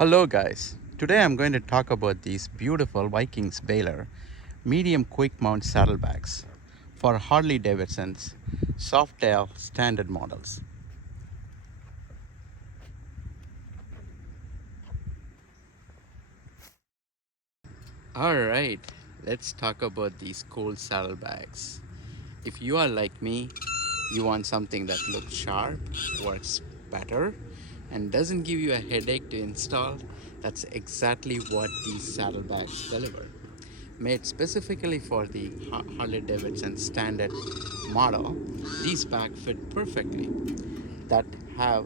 Hello guys, today I'm going to talk about these beautiful Vikings Baelor medium quick mount saddlebags for Harley-Davidson's Softail Standard models. Alright, let's talk about these cool saddlebags. If you are like me, you want something that looks sharp, works better, and doesn't give you a headache to install, that's exactly what these saddlebags deliver. Made specifically for the Harley-Davidson Standard model, these bags fit perfectly. That have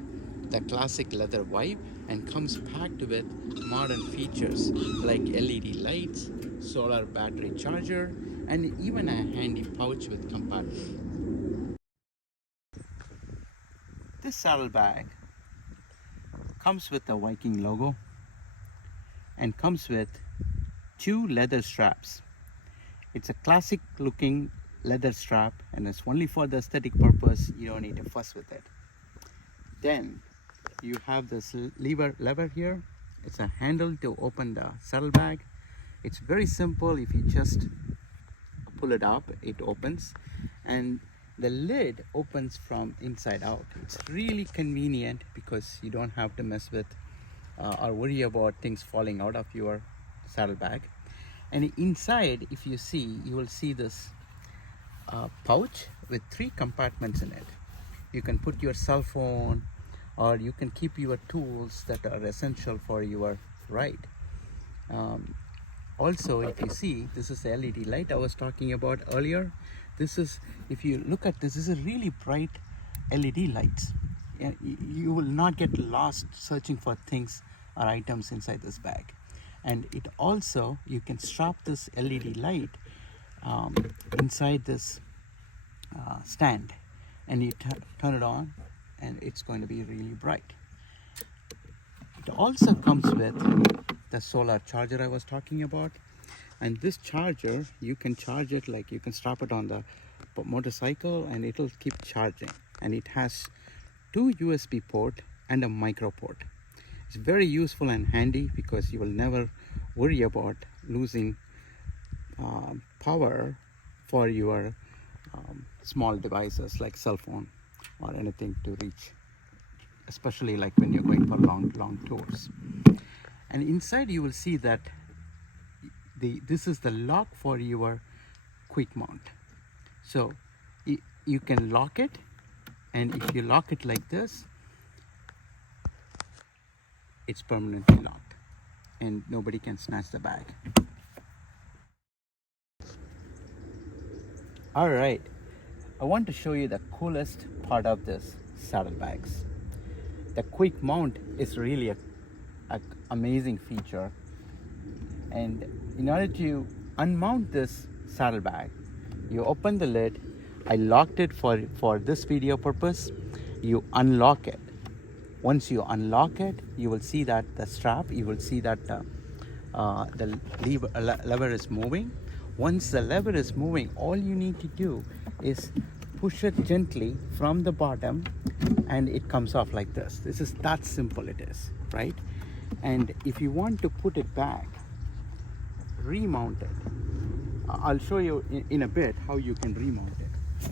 the classic leather vibe and comes packed with modern features like LED lights, solar battery charger, and even a handy pouch with compartment. This saddlebag comes with the Viking logo and comes with two leather straps. It's a classic looking leather strap and it's only for the aesthetic purpose. You don't need to fuss with it. Then you have this lever here. It's a handle to open the saddlebag. It's very simple. If you just pull it up, it opens, and the lid opens from inside out. It's really convenient because you don't have to mess with or worry about things falling out of your saddlebag. And inside, if you see, you will see this pouch with 3 compartments in it. You can put your cell phone, or you can keep your tools that are essential for your ride. Also, if you see, this is the LED light I was talking about earlier. This is, if you look at this is a really bright LED lights. You will not get lost searching for things or items inside this bag. And it also, you can strap this LED light inside this stand, and you turn it on and it's going to be really bright. It also comes with the solar charger I was talking about, and this charger, you can charge it, like you can strap it on the motorcycle and it'll keep charging. And it has 2 USB port and a micro port. It's very useful and handy because you will never worry about losing power for your small devices like cell phone or anything to reach, especially like when you're going for long tours. And inside you will see that this is the lock for your quick mount. So you can lock it, and if you lock it like this, it's permanently locked and nobody can snatch the bag. All right, I want to show you the coolest part of this saddlebags. The quick mount is really a amazing feature, and in order to unmount this saddlebag, you open the lid. I locked it for this video purpose. You unlock it. Once you unlock it, you will see that the strap, you will see that the lever is moving. Once the lever is moving, all you need to do is push it gently from the bottom and it comes off like this. This is that simple it is, right? And if you want to put it back, remount it. I'll show you in a bit how you can remount it,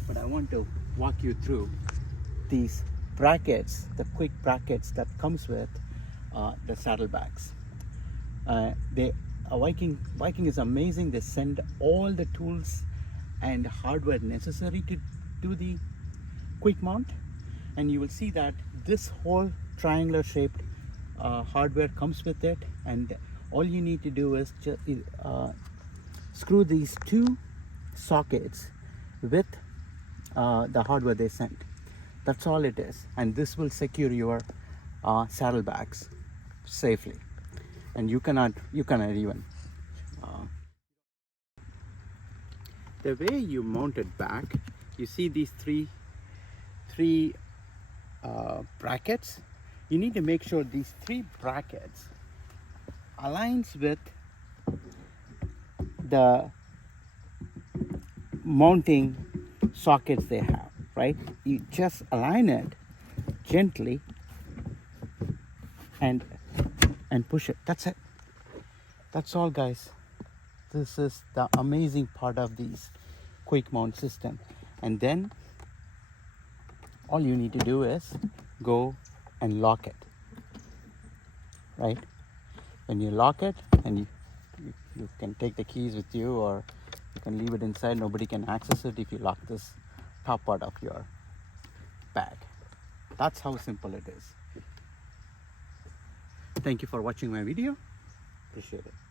but I want to walk you through these brackets, the quick brackets that comes with the saddlebags. Viking is amazing. They send all the tools and hardware necessary to do the quick mount, and you will see that this whole triangular shaped hardware comes with it, and all you need to do is just screw these 2 sockets with the hardware they sent. That's all it is, and this will secure your saddlebags safely, and you cannot even the way you mount it back. You see these three brackets. You need to make sure these 3 brackets aligns with the mounting sockets they have, right? You just align it gently and and push it. That's it. That's all, guys. This is the amazing part of these quick mount system. And then all you need to do is go and lock it, right? When you lock it, and you can take the keys with you, or you can leave it inside. Nobody can access it if you lock this top part of your bag. That's how simple it is. Thank you for watching my video. Appreciate it.